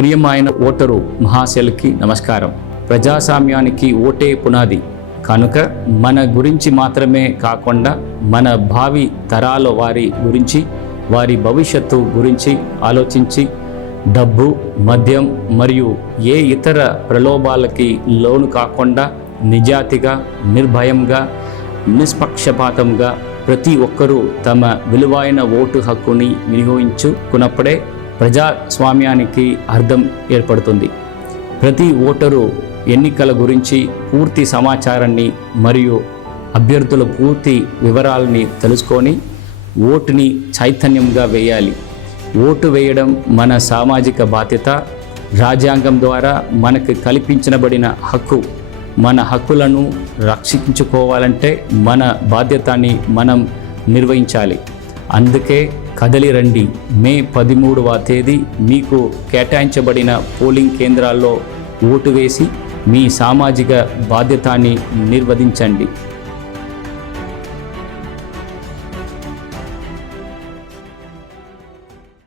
ప్రియమైన ఓటరు మహాశయులకి నమస్కారం. ప్రజాస్వామ్యానికి ఓటే పునాది కనుక మన గురించి మాత్రమే కాకుండా మన భావి తరాల వారి గురించి, వారి భవిష్యత్తు గురించి ఆలోచించి డబ్బు, మద్యం మరియు ఏ ఇతర ప్రలోభాలకి లోను కాకుండా నిజాయితీగా, నిర్భయంగా, నిష్పక్షపాతంగా ప్రతి ఒక్కరూ తమ విలువైన ఓటు హక్కుని వినియోగించుకున్నప్పుడే ప్రజాస్వామ్యానికి అర్థం ఏర్పడుతుంది. ప్రతి ఓటరు ఎన్నికల గురించి పూర్తి సమాచారాన్ని మరియు అభ్యర్థుల పూర్తి వివరాలని తెలుసుకొని ఓటుని చైతన్యంగా వేయాలి. ఓటు వేయడం మన సామాజిక బాధ్యత. రాజ్యాంగం ద్వారా మనకు కల్పించబడిన హక్కు. మన హక్కులను రక్షించుకోవాలంటే మన బాధ్యతని మనం నిర్వహించాలి. అందుకే కదలి రండి. మే 13వ తేదీ మీకు కేటాయించబడిన పోలింగ్ కేంద్రాల్లో ఓటు వేసి మీ సామాజిక బాధ్యతని నిర్వహించండి.